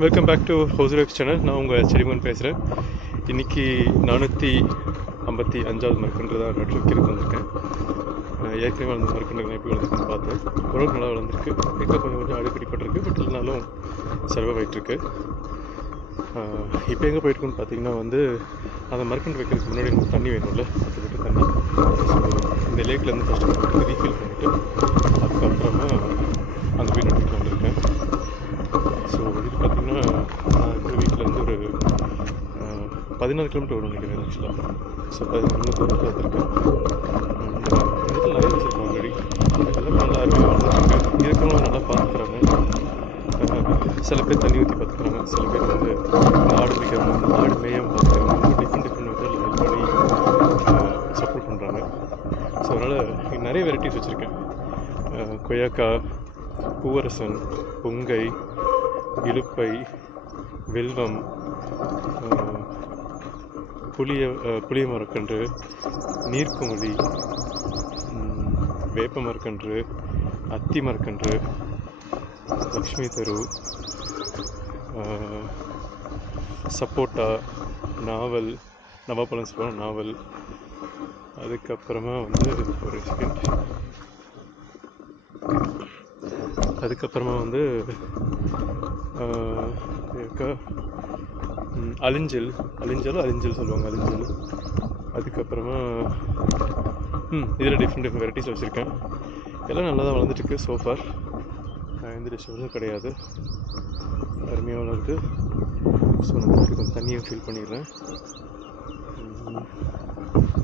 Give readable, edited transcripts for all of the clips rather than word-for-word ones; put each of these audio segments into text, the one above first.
Welcome back to house channel. நான் உங்கள் செடிமன் பேசுகிறேன். இன்றைக்கி 455வது மரக்கன்று நட்டு வைக்கிறதுக்கு வந்திருக்கேன். ஏற்கனவே வளர்ந்த மரக்கன்றுகள் எப்படி வளர்ந்துருக்குன்னு பார்த்தேன். ஓரளவுக்கு நல்லா வளர்ந்துருக்கு. வீட்டில் கொஞ்சம் அடிக்கடிப்பட்டிருக்கு, பட் இல்லைனாலும் சர்வைவ் ஆகிட்டுருக்கு. இப்போ எங்கே போயிருக்குன்னு பார்த்தீங்கன்னா அந்த மரக்கன்று வைக்கிறதுக்கு முன்னாடி நமக்கு தண்ணி வேணும்ல, 10 லிட்டர் தண்ணி. இந்த லேக்லேருந்து ஃபஸ்ட்டு போயிட்டு ரீஃபில் பண்ணிவிட்டு அதுக்கப்புறமா அந்த போய் நட்டு வைக்க வந்திருக்கேன். ஸோ இது பார்த்திங்கன்னா நான் இருக்கிற வீட்டிலேருந்து ஒரு 14 கிலோமீட்டர் வரும் நினைக்கிறேன் ஆக்சுவலாக. ஸோ 15 கிலோமீட்டர் வந்திருக்கேன். இந்த நிறைய வச்சுருக்கேன் ஆல்ரெடி. எல்லாம் நல்லா அருமையாக வளர்ந்துருக்கு. இருக்கிறவங்க நல்லா பார்த்துக்கிறாங்க. சில பேர் தண்ணி ஊற்றி பார்த்துக்கிறாங்க, சில பேர் ஆடு மேய்க்கிறாங்க, ஆடு மேயாமல் பார்த்துக்கிறாங்க. டிஃப்ரெண்ட் மெத்தடில் ஹெல்ப் பண்ணி சப்போர்ட் பண்ணுறாங்க. ஸோ அதனால் நிறைய வெரைட்டிஸ் வச்சுருக்கேன். கொய்யாக்கா, பூவரசன், பொங்கை, இலுப்பை, வெல்வம், புளிய மரக்கன்று, நீர்க்குமிழி, வேப்ப மரக்கன்று, அத்தி மரக்கன்று, லக்ஷ்மி தரு, சப்போட்டா, நாவல், நவாப்பழம் சொல்லுவாங்க, நாவல். அதுக்கப்புறமா ஒரு செகண்ட், அதுக்கப்புறமா அலிஞ்சல் சொல்லுவாங்க, அலிஞ்சல். அதுக்கப்புறமா இதில் டிஃப்ரெண்ட் வெரைட்டிஸ் வச்சுருக்கேன். எல்லாம் நல்லா தான் வளர்ந்துட்டுருக்கு சோஃபார். எந்த டிஸ்டர்பன்ஸும் கிடையாது, அருமையாக வளருது. ஸோ நான் கொஞ்சம் தண்ணியை ஃபில் பண்ணிடுறேன்.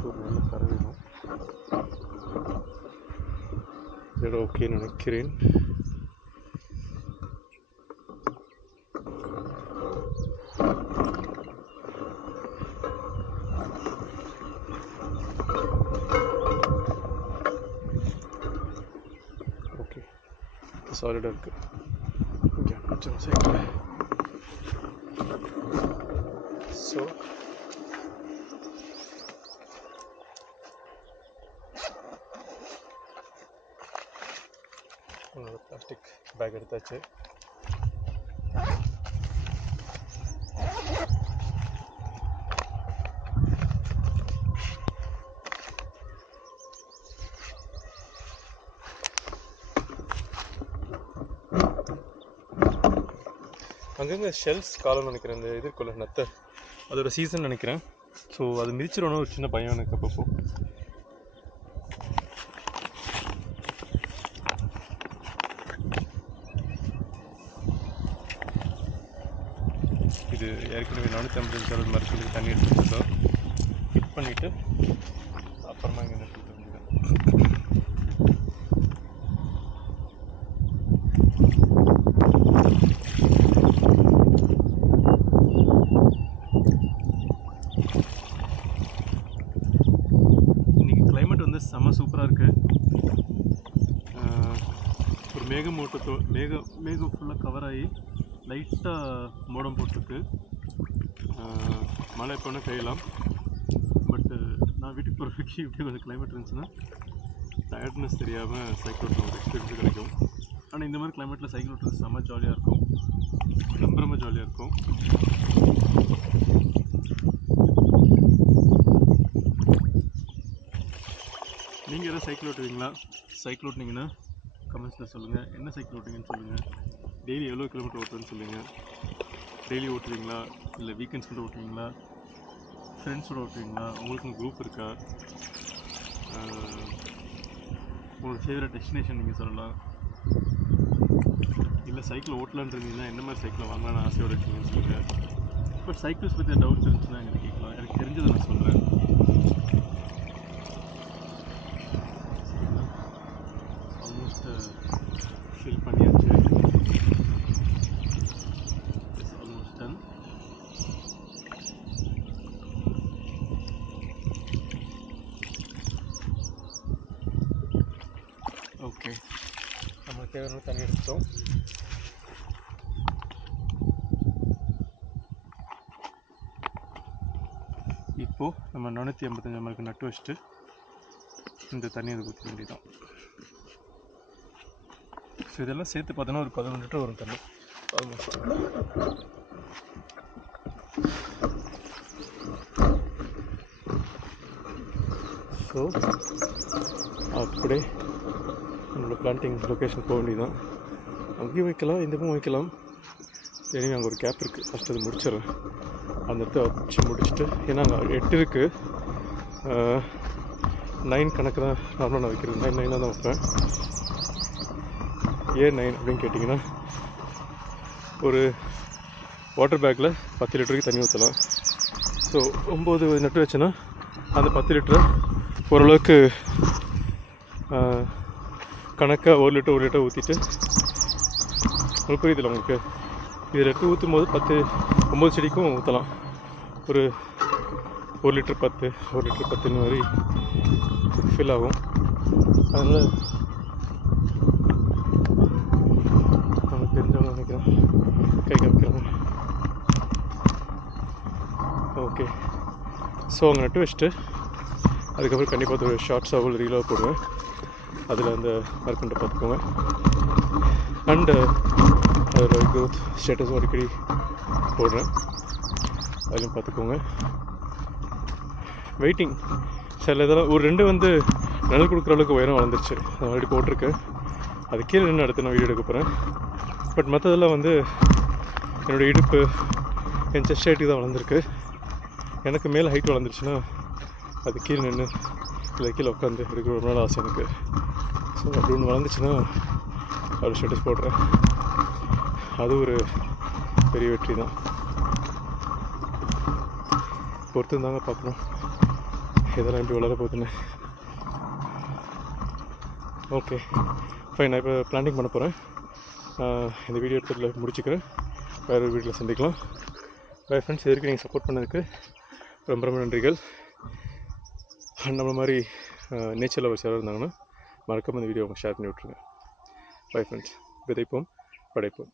ஒரு நல்ல கரை வேணும். இதோட ஓகேன்னு நினைக்கிறேன். ஓகே, சாலிடாக இருக்குது. ஓகே, சரி. ஸோ உங்களோட பிளாஸ்டிக் பேக் எடுத்தாச்சு. அங்கங்கே ஷெல்ஸ் காலம் நினைக்கிறேன், இந்த எதிர்கொள்ள நத்தை, அதோட சீசன் நினைக்கிறேன். ஸோ அது மிதிச்சிடணும், ஒரு சின்ன பயம் எனக்கு அப்பப்போ. இது ஏற்கனவே 455 மரத்துக்கு தண்ணி எடுத்துருக்கோம். ஃபிட் பண்ணிவிட்டு அப்புறமா இங்கே நட்டு வந்துடுவேன். இன்றைக்கி கிளைமேட் செம்ம சூப்பராக இருக்குது. ஒரு மேகம் ஃபுல்லாக கவர் ஆகி லைட்டாக மோடம் போட்டிருக்கு. மழை எப்போனா பெய்யலாம். பட்டு நான் வீட்டுக்கு போகிற வரைக்கும் இப்படி கொஞ்சம் கிளைமேட் இருந்துச்சுன்னா டயர்ட்னஸ் தெரியாமல் சைக்கிள் ஓட்டுற ஒரு எக்ஸ்பீரியன்ஸு கிடைக்கும். ஆனால் இந்த மாதிரி கிளைமேட்டில் சைக்கிள் ஓட்டுறது செம்ம ஜாலியாக இருக்கும், ரொம்ப ஜாலியாக இருக்கும். நீங்கள் எதாவது சைக்கிள் ஓட்டுவீங்களா? சைக்கிள் ஓட்டினீங்கன்னா கமெண்ட்ஸில் சொல்லுங்கள். என்ன சைக்கிள் ஓட்டுவீங்கன்னு சொல்லுங்கள். டெய்லி எவ்வளோ கிலோமீட்டர் ஓட்டுறதுன்னு சொல்லுங்கள். டெய்லி ஓட்டுவீங்களா, இல்லை வீக்கெண்ட்ஸ் கூட ஓட்டுவீங்களா, ஃப்ரெண்ட்ஸோடு ஓட்டுவீங்களா, உங்களுக்கு குரூப் இருக்கா, உங்களோட ஃபேவரட் டெஸ்டினேஷன் நீங்கள் சொல்லலாம். இல்லை சைக்கிள் ஓட்டலான்னு இருந்தீங்கன்னா என்ன மாதிரி சைக்கிளை வாங்கலான்னு ஆசையோடு இருக்கீங்கன்னு சொல்லுங்கள். பட் சைக்கிள்ஸ் பற்றி டவுட்ஸ் இருந்துச்சுன்னா எனக்கு கேட்கலாம், எனக்கு தெரிஞ்சதை நான் சொல்கிறேன். ஆல்மோஸ்ட் ஃபில் பண்ணியாச்சு. Almost done. ஓகே, நம்ம தேவையான தண்ணி எடுத்தோம். இப்போது நம்ம 455 மரக்கு நட்டு வச்சுட்டு இந்த தண்ணியை ஊற்ற வேண்டியதான். ஸோ இதெல்லாம் சேர்த்து பார்த்தோன்னா ஒரு 11 லிட்டர் வரும் தண்ணி. ஆல்மோஸ்ட். ஸோ அப்படியே நம்மளோட பிளான்டிங் லொக்கேஷன் போக வேண்டியதுதான். அங்கேயும் வைக்கலாம், இந்த பக்கம் வைக்கலாம். எனவே அங்கே ஒரு கேப் இருக்குது, ஃபஸ்ட்டு அது முடிச்சிடுறேன். அந்த இடத்த வச்சு முடிச்சுட்டு, ஏன்னா அங்கே 8 இருக்குது, 9 கணக்கு தான் நார்மலாக நான் வைக்கிறது. 9 தான் வைப்பேன். ஏன் 9 அப்படின்னு கேட்டிங்கன்னா, ஒரு வாட்டர் பேக்கில் 10 லிட்டருக்கு தண்ணி ஊற்றலாம். ஸோ 9 நட்டு வச்சேன்னா அந்த 10 லிட்டரை ஓரளவுக்கு கணக்காக 1 லிட்டர் ஊற்றிட்டு, உங்களுக்கு புரியுதில்ல உங்களுக்கு, இதில் 8 ஊற்றும் போது 9 செடிக்கும் ஊற்றலாம். ஒரு 1 லிட்டர் 10 மாதிரி ஃபில் ஆகும். அதனால் நமக்கு தெரிஞ்சவங்க நினைக்கிறேன் கை காமிக்கிறாங்க. ஓகே, ஸோ அங்கே நட்டு வச்சுட்டு அதுக்கப்புறம் கண்டிப்பாக ஒரு ஷார்ட்ஸாக ஒரு ரீலாக போடுவேன். அதில் அந்த மரக்கண்டை பார்த்துக்கோங்க. அண்டு அதோட க்ரோத் ஸ்டேட்டஸும் அடிக்கடி போடுறேன், அதிலும் பார்த்துக்கோங்க. வெயிட்டிங் சில இதெல்லாம் ஒரு 2 நிழல் கொடுக்குற அளவுக்கு உயரம் வளர்ந்துருச்சு. அது ஆல்ரெடி போட்டிருக்கு. அது கீழே நின்று அடுத்து நான் வீடியோ எடுக்க போகிறேன். பட் மற்றதெல்லாம் என்னோடய இடுப்பு, என் செஸ்ட் ஹைட்டு தான் வளர்ந்துருக்கு. எனக்கு மேலே ஹைட் வளர்ந்துருச்சுன்னா அது கீழே நின்று இல்லை கீழே உட்காந்து எடுக்கிற ஒரு நாள் ஆசை எனக்கு. ஸோ அப்படி ஒன்று வளர்ந்துச்சுன்னா ஒரு ஸ்டேட்டஸ் போடுறேன். அது ஒரு பெரிய வெற்றி தான். பொறுத்து இருந்தாங்க பார்க்கணும் இதெல்லாம் எப்படி வளர போகுதுன்னு. ஓகே ஃபைன், நான் இப்போ பிளானிங் பண்ண போகிறேன். இந்த வீடியோ எடுத்துகிட்டு முடிச்சுக்கிறேன். வேறு ஒரு வீட்டில் சந்திக்கலாம். Bye friends. இது வரைக்கும் நீங்கள் சப்போர்ட் பண்ணதுக்கு ரொம்ப ரொம்ப நன்றிகள். நம்மள மாதிரி நேச்சர் லவர்ஸ் யாராவது இருந்தாங்கன்னா மறக்காம இந்த வீடியோ ஷேர் பண்ணி விட்ருங்க. Bye friends. விதைப்போம், படைப்போம்.